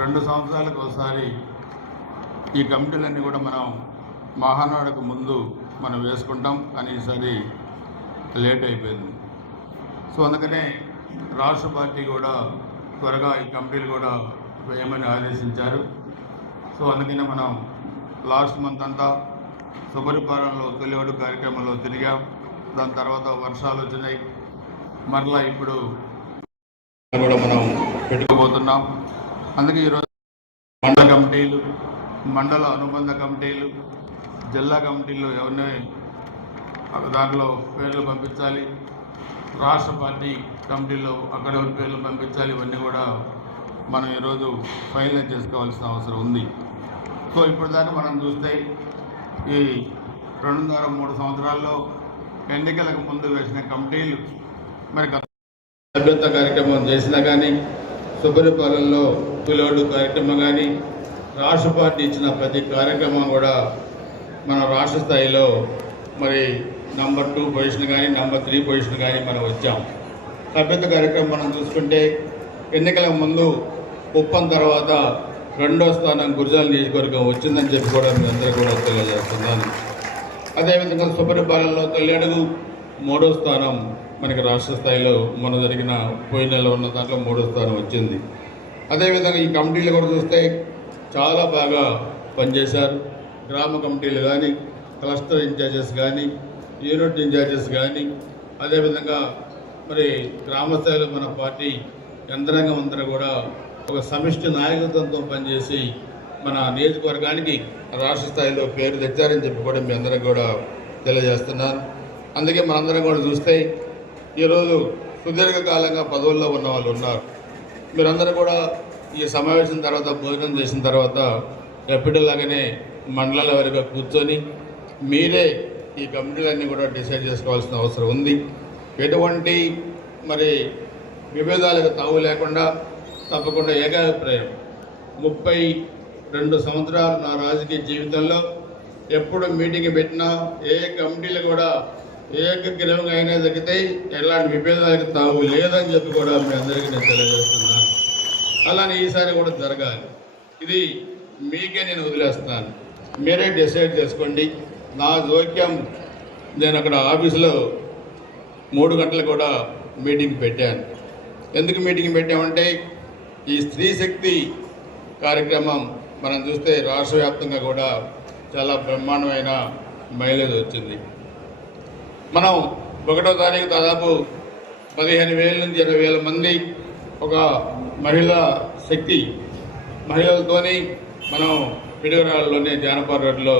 రెండు సంవత్సరాలకు ఒకసారి ఈ కమిటీలన్నీ కూడా మనం మహానాడుకు ముందు మనం వేసుకుంటాం. కానీ ఈసారి లేట్ అయిపోయింది. సో అందుకనే రాష్ట్ర పార్టీ కూడా త్వరగా ఈ కమిటీలు కూడా వేయమని ఆదేశించారు. సో అందుకనే మనం లాస్ట్ మంత్ అంతా సుపరిపాలనలో తొలివడు కార్యక్రమంలో తిరిగాం. దాని తర్వాత వర్షాలు వచ్చినాయి. మరలా ఇప్పుడు కూడా మనం పెట్టుకోబోతున్నాం. అందుకే ఈరోజు మండల కమిటీలు మండల అనుబంధ కమిటీలు జిల్లా కమిటీలు ఎవరిని దాంట్లో పేర్లు పంపించాలి. రాష్ట్ర పార్టీ కమిటీలో అక్కడ పేర్లు పంపించాలి ఇవన్నీ కూడా మనం ఈరోజు ఫైనలైజ్ చేసుకోవాల్సిన అవసరం ఉంది. సో ఇప్పుడు దాకా మనం చూస్తే ఈ రెండున్నర మూడు సంవత్సరాల్లో ఎన్నికలకు ముందు వేసిన కమిటీలు మరి గత సభ్యత్వ కార్యక్రమం చేసినా కానీ సుపరిపాలనలో పిలోడు కార్యక్రమం కానీ రాష్ట్ర పార్టీ ఇచ్చిన ప్రతి కార్యక్రమం కూడా మన రాష్ట్ర స్థాయిలో మరి నంబర్ టూ పొజిషన్ కానీ నంబర్ త్రీ పొజిషన్ కానీ మనం వచ్చాం. సభ్యత కార్యక్రమం మనం చూసుకుంటే ఎన్నికల ముందు ఉప్పం తర్వాత రెండో స్థానం గురిజాల నియోజకవర్గం వచ్చిందని చెప్పి కూడా మీ అందరూ కూడా తెలియజేస్తున్నాను. అదేవిధంగా సుపరిపాలనలో తొలి మూడో స్థానం మనకి రాష్ట్ర స్థాయిలో మన జరిగిన పోయిన నెల ఉన్న దాంట్లో మూడో స్థానం వచ్చింది. అదేవిధంగా ఈ కమిటీలు కూడా చూస్తే చాలా బాగా పనిచేశారు. గ్రామ కమిటీలు కానీ క్లస్టర్ ఇన్ఛార్జెస్ కానీ యూనిట్ ఇన్ఛార్జెస్ కానీ అదేవిధంగా మరి గ్రామ స్థాయిలో మన పార్టీ యంత్రాంగం అందరూ కూడా ఒక సమిష్టి నాయకత్వంతో పనిచేసి మన నియోజకవర్గానికి రాష్ట్ర స్థాయిలో పేరు తెచ్చారని చెప్పి కూడా మీ అందరం కూడా తెలియజేస్తున్నాను. అందుకే మనందరం కూడా చూస్తే ఈరోజు సుదీర్ఘకాలంగా పదవుల్లో ఉన్న వాళ్ళు ఉన్నారు. మీరందరూ కూడా ఈ సమావేశం తర్వాత భోజనం చేసిన తర్వాత ఎప్పటిలాగానే మండలాల వారిగా కూర్చొని మీరే ఈ కమిటీలన్నీ కూడా డిసైడ్ చేసుకోవాల్సిన అవసరం ఉంది. ఎటువంటి మరి విభేదాలకు తావు లేకుండా తప్పకుండా ఏకాభిప్రాయం. ముప్పై రెండు సంవత్సరాలు నా రాజకీయ జీవితంలో ఎప్పుడు మీటింగ్ పెట్టినా ఏ కమిటీలు కూడా ఏకగ్రీవంగా అయినా జరిగితే ఎలాంటి విభేదాలకు తావు లేదని చెప్పి కూడా మీ అందరికీ నేను తెలియజేస్తున్నాను. అలానే ఈసారి కూడా జరగాలి. ఇది మీకే నేను వదిలేస్తున్నాను. మీరే డిసైడ్ చేసుకోండి. నా జోక్యం నేను అక్కడ ఆఫీసులో మూడు గంటలు కూడా మీటింగ్ పెట్టాను. ఎందుకు మీటింగ్ పెట్టామంటే ఈ స్త్రీ శక్తి కార్యక్రమం మనం చూస్తే రాష్ట్ర వ్యాప్తంగా కూడా చాలా బ్రహ్మాండమైన మైలేజ్ వచ్చింది. మనం ఒకటో తారీఖు దాదాపు పదిహేను వేల నుంచి ఇరవై వేల మంది ఒక మహిళా శక్తి మహిళలతోని మనం పిడుగురాళ్ళలోనే జానపద రోడ్లో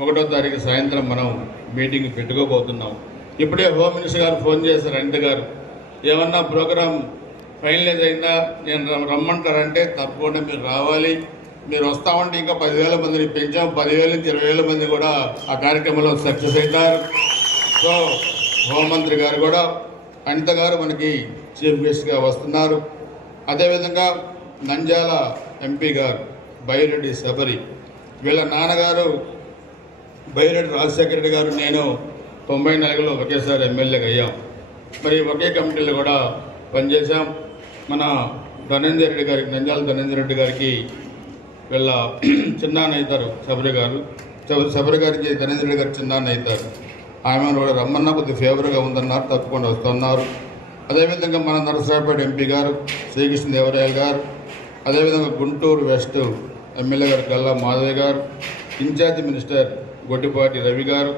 ఒకటో తారీఖు సాయంత్రం మనం మీటింగ్ పెట్టుకోబోతున్నాం. ఇప్పుడే హోమ్ మినిస్టర్ గారు ఫోన్ చేశారు అనిత గారు. ఏమన్నా ప్రోగ్రాం ఫైనలైజ్ అయిందా? నేను రమ్మంటారంటే తప్పకుండా మీరు రావాలి. మీరు వస్తామంటే ఇంకా పదివేల మందిని పెంచాం. పదివేల నుంచి ఇరవై వేల మంది కూడా ఆ కార్యక్రమంలో సక్సెస్ అవుతారు సో హోంమంత్రి గారు కూడా అనిత గారు మనకి చీఫ్ గెస్ట్గా వస్తున్నారు. అదేవిధంగా నంద్యాల ఎంపీ గారు బైరెడ్డి శబరి వీళ్ళ నాన్నగారు బైరెడ్డి రాజశేఖర రెడ్డి గారు నేను తొంభై నాలుగులో ఒకేసారి ఎమ్మెల్యేగా అయ్యాం. మరి ఒకే కమిటీలో కూడా పనిచేశాం. మన ధనంజయ రెడ్డి గారికి నంద్యాల ధనంజయ రెడ్డి గారికి వీళ్ళ చిన్నాన్న అవుతారు శబరి గారు శబరి గారికి ధనంజయ రెడ్డి గారు చిన్నాన్న అవుతారు ఆమె కూడా రమ్మన్నా కొద్దిగా ఫేవర్గా ఉందన్నారు తప్పకుండా వస్తున్నారు. అదేవిధంగా మన నరసరావుపేట ఎంపీ గారు శ్రీకృష్ణ దేవరాయలు గారు అదేవిధంగా గుంటూరు వెస్ట్ ఎమ్మెల్యే గారు గల్లా మాధవ్ గారు ఇన్ఛార్జ్ మినిస్టర్ గొడ్డిపాటి రవి గారు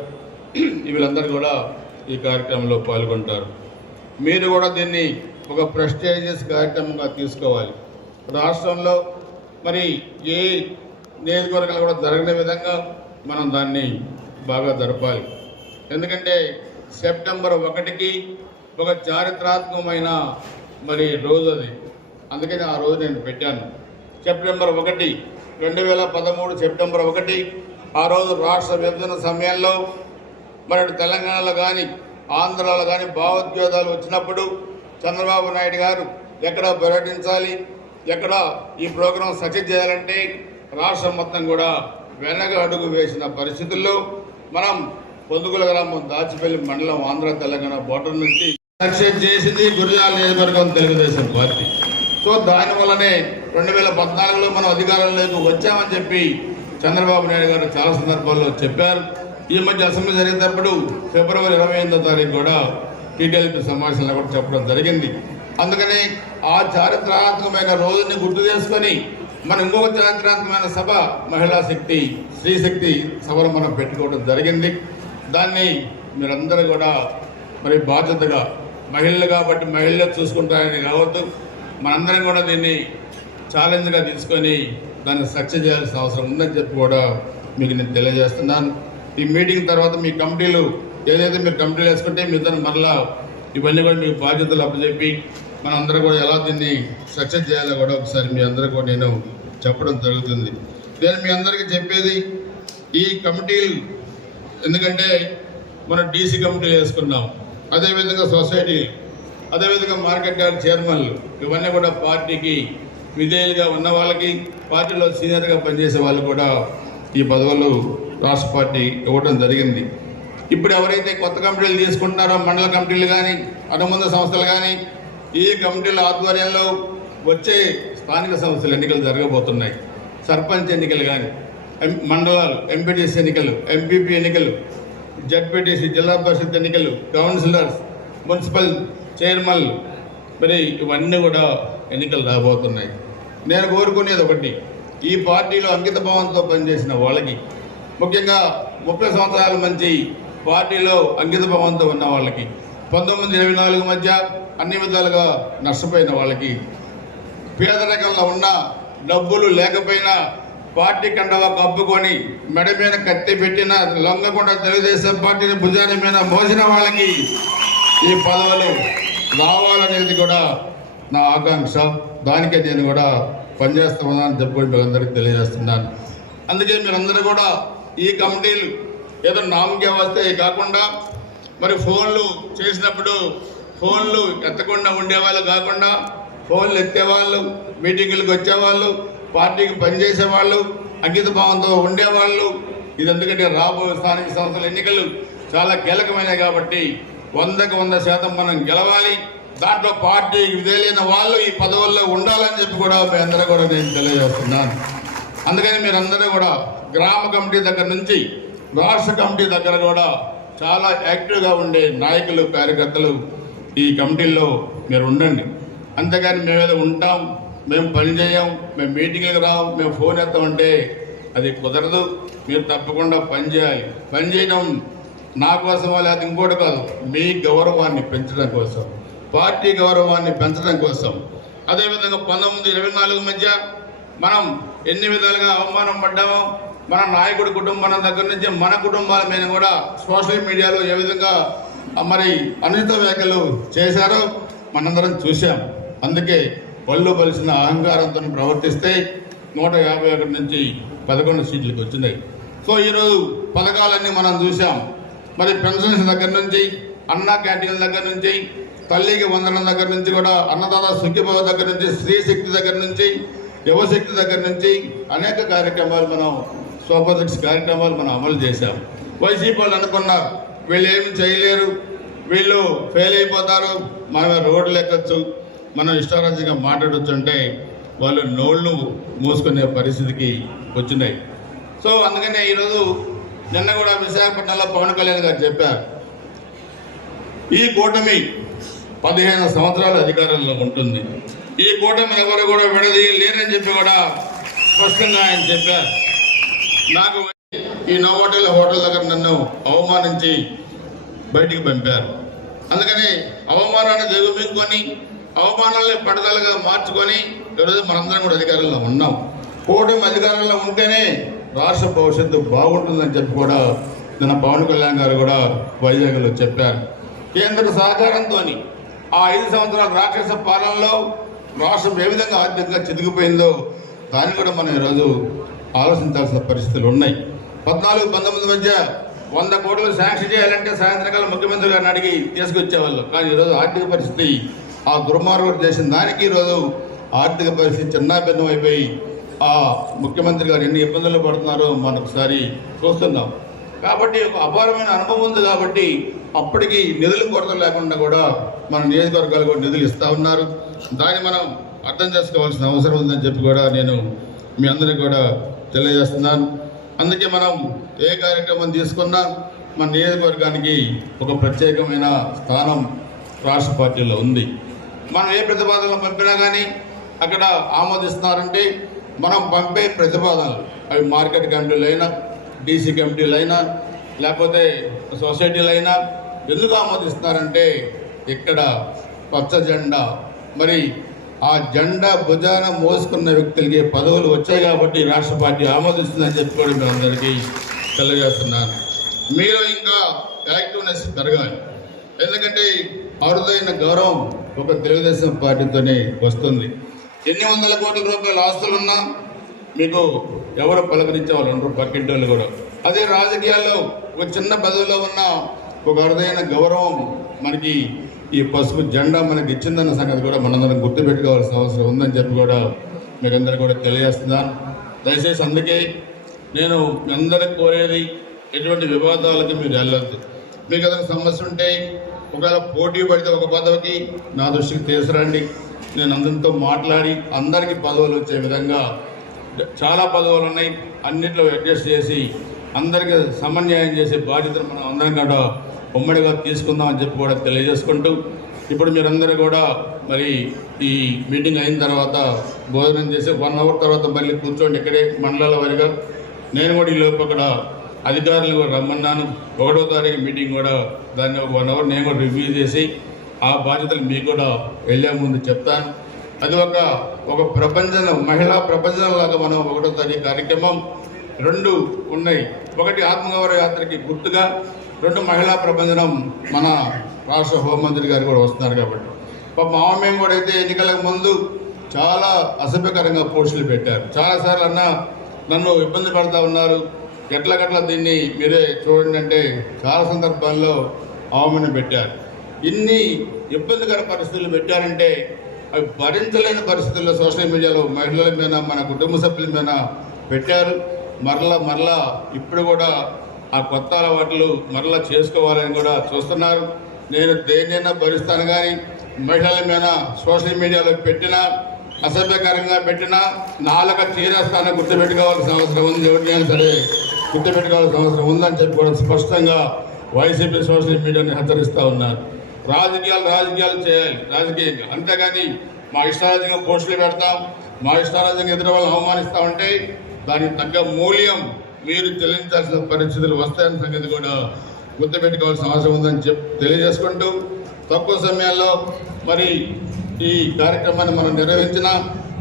వీళ్ళందరూ కూడా ఈ కార్యక్రమంలో పాల్గొంటారు. మీరు కూడా దీన్ని ఒక ప్రెస్టేజియస్ కార్యక్రమంగా తీసుకోవాలి. రాష్ట్రంలో మరి ఏ నియోజకవర్గాలు కూడా జరగని విధంగా మనం దాన్ని బాగా జరపాలి. ఎందుకంటే సెప్టెంబర్ ఒకటికి ఒక చారిత్రాత్మకమైన మరి రోజు అది. అందుకని ఆ రోజు నేను పెట్టాను. సెప్టెంబర్ ఒకటి రెండు వేల పదమూడు సెప్టెంబర్ ఒకటి ఆ రోజు రాష్ట్ర విభజన సమయంలో మరి తెలంగాణలో కానీ ఆంధ్రాలో కానీ భావోద్వేగాలు వచ్చినప్పుడు చంద్రబాబు నాయుడు గారు ఎక్కడ పర్యటించాలి ఎక్కడ ఈ ప్రోగ్రాం సక్సెస్ చేయాలంటే రాష్ట్రం మొత్తం కూడా వెనక అడుగు వేసిన పరిస్థితుల్లో మనం పొందుగుల గ్రామం దాచిపల్లి మండలం ఆంధ్ర తెలంగాణ బోర్డర్ నుంచి సక్సెస్ చేసింది గురిజాల నియోజకవర్గం తెలుగుదేశం పార్టీ. సో దాని వల్లనే రెండు వేల పద్నాలుగులో మనం అధికారంలోకి వచ్చామని చెప్పి చంద్రబాబు నాయుడు గారు చాలా సందర్భాల్లో చెప్పారు. ఈ మధ్య అసెంబ్లీ జరిగేటప్పుడు ఫిబ్రవరి ఇరవై ఎనిమిదో తారీఖు కూడా టీడీఎల్పీ సమావేశంలో కూడా చెప్పడం జరిగింది. అందుకని ఆ చారిత్రాత్మకమైన రోజుని గుర్తు చేసుకొని మన ఇంకొక చారిత్రాత్మకమైన సభ మహిళా శక్తి స్త్రీ శక్తి సభను మనం పెట్టుకోవడం జరిగింది. దాన్ని మీరందరూ కూడా మరి బాధ్యతగా మహిళలు కాబట్టి మహిళలు చూసుకుంటారని కావద్దు. మనందరం కూడా దీన్ని ఛాలెంజ్గా తీసుకొని దాన్ని సక్సెస్ చేయాల్సిన అవసరం ఉందని చెప్పి కూడా మీకు నేను తెలియజేస్తున్నాను. ఈ మీటింగ్ తర్వాత మీ కమిటీలు ఏదైతే మీరు కమిటీలు వేసుకుంటే మీ దాన్ని మరలా ఇవన్నీ కూడా మీకు బాధ్యతలు అప్పచెప్పి మన అందరూ కూడా ఎలా దీన్ని సక్సెస్ చేయాలో కూడా ఒకసారి మీ అందరూ కూడా నేను చెప్పడం జరుగుతుంది. నేను మీ అందరికీ చెప్పేది ఈ కమిటీలు ఎందుకంటే మనం డీసీ కమిటీలు వేసుకున్నాం. అదేవిధంగా సొసైటీ అదేవిధంగా మార్కెట్ యార్డ్ చైర్మన్లు ఇవన్నీ కూడా పార్టీకి విధేయులుగా ఉన్న వాళ్ళకి పార్టీలో సీనియర్గా పనిచేసే వాళ్ళు కూడా ఈ పదవులు రాష్ట్ర పార్టీ ఇవ్వడం జరిగింది. ఇప్పుడు ఎవరైతే కొత్త కమిటీలు తీసుకుంటున్నారో మండల కమిటీలు కానీ అనుబంధ సంస్థలు కానీ ఈ కమిటీల ఆధ్వర్యంలో వచ్చే స్థానిక సంస్థల ఎన్నికలు జరగబోతున్నాయి. సర్పంచ్ ఎన్నికలు కానీ ఎం మండలాలు ఎంపీటీసీ ఎన్నికలు ఎంపీపీ ఎన్నికలు జడ్పీటీసీ జిల్లా పరిషత్ ఎన్నికలు కౌన్సిలర్స్ మున్సిపల్ చైర్మన్లు. మరి ఇవన్నీ కూడా ఎన్నికలు రాబోతున్నాయి. నేను కోరుకునేది ఒకటి ఈ పార్టీలో అంకిత భావంతో పనిచేసిన వాళ్ళకి ముఖ్యంగా ముప్పై సంవత్సరాల మంచి పార్టీలో అంకిత భావంతో ఉన్న వాళ్ళకి పంతొమ్మిది ఇరవై నాలుగు మధ్య అన్ని విధాలుగా నష్టపోయిన వాళ్ళకి పేదరికంలో ఉన్న డబ్బులు లేకపోయినా పార్టీ కండవ కప్పుకొని మెడ మీద కత్తి పెట్టిన లొంగకుండా తెలుగుదేశం పార్టీని భుజాని మీద మోసిన వాళ్ళకి ఈ పదవులు రావాలనేది కూడా నా ఆకాంక్ష. దానికే నేను కూడా పనిచేస్తున్నానని చెప్పుకొని మీ అందరికీ తెలియజేస్తున్నాను. అందుకే మీరందరూ కూడా ఈ కమిటీలు ఏదో నామకే వస్తే కాకుండా మరి ఫోన్లు చేసినప్పుడు ఫోన్లు ఎత్తకుండా ఉండేవాళ్ళు కాకుండా ఫోన్లు ఎత్తేవాళ్ళు మీటింగులకు వచ్చేవాళ్ళు పార్టీకి పనిచేసే వాళ్ళు అంకిత భావంతో ఉండేవాళ్ళు ఇది ఎందుకంటే రాబోయే స్థానిక సంస్థల ఎన్నికలు చాలా కీలకమైనవి కాబట్టి వందకు వంద శాతం మనం గెలవాలి. దాంట్లో పార్టీకి విధేయులైన వాళ్ళు ఈ పదవుల్లో ఉండాలని చెప్పి కూడా మీ అందరూ కూడా నేను తెలియజేస్తున్నాను. అందుకని మీరందరూ కూడా గ్రామ కమిటీ దగ్గర నుంచి రాష్ట్ర కమిటీ దగ్గర కూడా చాలా యాక్టివ్గా ఉండే నాయకులు కార్యకర్తలు ఈ కమిటీల్లో మీరు ఉండండి. అంతేగాని మేము ఉంటాం మేము పని చేయం మేము మీటింగ్లకు రావు మేము ఫోన్ ఎత్తామంటే అది కుదరదు. మీరు తప్పకుండా పని చేయాలి. పని చేయడం నా కోసమో అది ఇంకోటి కాదు. మీ గౌరవాన్ని పెంచడం కోసం పార్టీ గౌరవాన్ని పెంచడం కోసం. అదేవిధంగా పంతొమ్మిది ఇరవై నాలుగు మధ్య మనం ఎన్ని విధాలుగా అవమానం పడ్డామో మన నాయకుడి కుటుంబం దగ్గర నుంచి మన కుటుంబాల మీద కూడా సోషల్ మీడియాలో ఏ విధంగా మరి అనుచిత వ్యాఖ్యలు చేశారో మనందరం చూశాం. అందుకే పళ్ళు పలిసిన అహంకారంతో ప్రవర్తిస్తే నూట యాభై ఒకటి నుంచి పదకొండు సీట్లకు వచ్చినాయి. సో ఈరోజు పథకాలన్నీ మనం చూసాం మరి పెన్షన్స్ దగ్గర నుంచి అన్న క్యాంటీన్ల దగ్గర నుంచి తల్లికి వందనం దగ్గర నుంచి కూడా అన్నదాత సుఖీభావ దగ్గర నుంచి స్త్రీ శక్తి దగ్గర నుంచి యువశక్తి దగ్గర నుంచి అనేక కార్యక్రమాలు మనం సూపర్ సిక్స్ కార్యక్రమాలు మనం అమలు చేశాం. వైసీపీ వాళ్ళు అనుకున్నారు వీళ్ళు ఏమి చేయలేరు వీళ్ళు ఫెయిల్ అయిపోతారు మనమే రోడ్లు ఎక్కచ్చు మనం ఇష్టారాజ్యంగా మాట్లాడుతుంటే వాళ్ళు నోళ్ళు మూసుకునే పరిస్థితికి వచ్చినాయి. సో అందుకనే ఈరోజు నిన్న కూడా విశాఖపట్నంలో పవన్ కళ్యాణ్ గారు చెప్పారు. ఈ కూటమి పదిహేను సంవత్సరాల అధికారంలో ఉంటుంది. ఈ కూటమి ఎవరు కూడా విడది లేరని చెప్పి కూడా స్పష్టంగా ఆయన చెప్పారు. నాకు ఈ నోవోటల్ హోటల్ దగ్గర నన్ను అవమానించి బయటికి పంపారు. అందుకని అవమానాన్ని దిగుమింగుకొని అవమానాల్ని పడదలుగా మార్చుకొని ఈరోజు మనందరం కూడా అధికారంలో ఉన్నాం. కూటమి అధికారంలో ఉంటేనే రాష్ట్ర భవిష్యత్తు బాగుంటుందని చెప్పి కూడా నిన్న పవన్ కళ్యాణ్ గారు కూడా వైజాగ్లో చెప్పారు. కేంద్ర సహకారంతో ఆ ఐదు సంవత్సరాల రాక్షస పాలనలో రాష్ట్రం ఏ విధంగా ఆర్థికంగా చితికిపోయిందో దాన్ని కూడా మనం ఈరోజు ఆలోచించాల్సిన పరిస్థితులు ఉన్నాయి. పద్నాలుగు పంతొమ్మిది మధ్య వంద కోట్లు శాంక్షన్ చేయాలంటే సాయంత్రకాలం ముఖ్యమంత్రి గారిని అడిగి తీసుకొచ్చేవాళ్ళు. కానీ ఈరోజు ఆర్థిక పరిస్థితి ఆ దుర్మార్గుడు చేసిన దానికి ఈరోజు ఆర్థిక పరిస్థితి చిన్నాభిన్నం అయిపోయి ఆ ముఖ్యమంత్రి గారు ఎన్ని ఇబ్బందులు పడుతున్నారో మనం ఒకసారి చూస్తున్నాం. కాబట్టి ఒక అపారమైన అనుభవం ఉంది కాబట్టి అప్పటికి నిధులు కొరత లేకుండా కూడా మన నియోజకవర్గాలు కూడా నిధులు ఇస్తూ ఉన్నారు. దాన్ని మనం అర్థం చేసుకోవాల్సిన అవసరం ఉందని చెప్పి కూడా నేను మీ అందరికీ కూడా తెలియజేస్తున్నాను. అందుకే మనం ఏ కార్యక్రమం తీసుకున్నా మన నియోజకవర్గానికి ఒక ప్రత్యేకమైన స్థానం రాష్ట్ర పార్టీలో ఉంది. మనం ఏ ప్రతిపాదనలు పంపినా కానీ అక్కడ ఆమోదిస్తున్నారంటే మనం పంపే ప్రతిపాదనలు. అవి మార్కెట్ కమిటీలు అయినా డీసీ కమిటీలు అయినా లేకపోతే సొసైటీలు అయినా ఎందుకు ఆమోదిస్తున్నారంటే ఇక్కడ పచ్చ జెండా. మరి ఆ జెండా భుజాన మోసుకున్న వ్యక్తులకి పదవులు వచ్చాయి కాబట్టి రాష్ట్ర పార్టీ ఆమోదిస్తుందని చెప్పుకోవడం మీ అందరికీ తెలియజేస్తున్నాను. మీరు ఇంకా యాక్టివ్నెస్ పెరగాలి. ఎందుకంటే అరుదైన గౌరవం ఒక తెలుగుదేశం పార్టీతోనే వస్తుంది. ఎన్ని వందల కోట్ల రూపాయల ఆస్తులున్నా మీకు ఎవరు పలకరించే వాళ్ళు ఉండరు పక్కింటి వాళ్ళు కూడా. అదే రాజకీయాల్లో ఒక చిన్న పదవిలో ఉన్న ఒక అరుదైన గౌరవం మనకి ఈ పసుపు జెండా మనకి ఇచ్చిందన్న సంగతి కూడా మనందరం గుర్తుపెట్టుకోవాల్సిన అవసరం ఉందని చెప్పి కూడా మీకు అందరూ కూడా తెలియజేస్తున్నాను దయచేసి అందుకే నేను మీ అందరికి కోరేది ఎటువంటి వివాదాలకి మీరు వెళ్ళొద్దు. మీకు ఏదైనా సమస్య ఉంటే ఒకవేళ పోటీ పడితే ఒక పదవికి నా దృష్టికి తీసుకురండి. నేను అందరితో మాట్లాడి అందరికీ పదవులు వచ్చే విధంగా చాలా పదవులు ఉన్నాయి. అన్నిట్లో అడ్జస్ట్ చేసి అందరికీ సమన్వయం చేసే బాధ్యతను మనం అందరం కూడా ఉమ్మడిగా తీసుకుందామని చెప్పి కూడా తెలియజేసుకుంటూ ఇప్పుడు మీరందరూ కూడా మరి ఈ మీటింగ్ అయిన తర్వాత భోజనం చేసి వన్ అవర్ తర్వాత మళ్ళీ కూర్చోండి ఇక్కడే మండలాల వారిగా. నేను కూడా ఈ లోపు అక్కడ అధికారులు కూడా రమ్మన్నాను. ఒకటో తారీఖు మీటింగ్ కూడా దాన్ని ఒక వన్ అవర్ నేను కూడా రివ్యూ చేసి ఆ బాధ్యతలు మీకు కూడా వెళ్ళే ముందు చెప్తాను. అది ఒక ఒక ప్రపంచం మహిళా ప్రపంచంలాగా మనం ఒకటో తారీఖు కార్యక్రమం రెండు ఉన్నాయి. ఒకటి ఆత్మగౌరవ యాత్రకి గుర్తుగా రెండు మహిళా ప్రపంచం మన రాష్ట్ర హోంమంత్రి గారు కూడా వస్తున్నారు కాబట్టి. పాప మామయ్య కూడా అయితే ఎన్నికలకు ముందు చాలా అసభ్యకరంగా పోస్టులు పెట్టారు. చాలాసార్లు అన్న నన్ను ఇబ్బంది పడతా ఉన్నారు. గట్ల గట్ల దీన్ని మీరే చూడండి అంటే చాలా సందర్భాల్లో అవమానం పెట్టారు. ఇన్ని ఇబ్బందికర పరిస్థితులు పెట్టారంటే అవి భరించలేని పరిస్థితుల్లో సోషల్ మీడియాలో మహిళల మీద మన కుటుంబ సభ్యుల మీద పెట్టారు. మరలా మరలా ఇప్పుడు కూడా ఆ కొత్త అలవాట్లు మరలా చేసుకోవాలని కూడా చూస్తున్నారు. నేను దేన్నైనా భరిస్తాను కానీ మహిళల మీద సోషల్ మీడియాలో పెట్టినా అసభ్యకరంగా పెట్టినా నాలుక తీరేస్తానని గుర్తుపెట్టుకోవాల్సిన అవసరం ఉంది ఎవరికైనా సరే. గుర్తుపెట్టుకోవాల్సిన అవసరం ఉందని చెప్పి కూడా స్పష్టంగా వైసీపీ సోషల్ మీడియాని హెచ్చరిస్తూ ఉన్నారు. రాజకీయాలు రాజకీయాలు చేయాలి రాజకీయంగా. అంతేగాని మా ఇష్టారాజ్యంగా పోస్టులు పెడతాం మా ఇష్టారాజ్యంగా ఎదురు వాళ్ళని అవమానిస్తామంటే దానికి తగ్గ మూల్యం మీరు చెల్లించాల్సిన పరిస్థితులు వస్తాయన్న సంగతి కూడా గుర్తుపెట్టుకోవాల్సిన అవసరం ఉందని చెప్ తెలియజేసుకుంటూ తక్కువ సమయాల్లో మరి ఈ కార్యక్రమాన్ని మనం నిర్వహించిన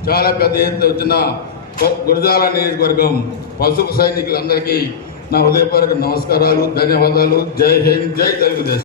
చాలా పెద్ద ఎత్తున వచ్చిన గురజాల నియోజకవర్గం పసుపు సైనికులందరికీ నా హృదయపూర్వక నమస్కారాలు ధన్యవాదాలు. జై హింద్ జై తెలుగుదేశం.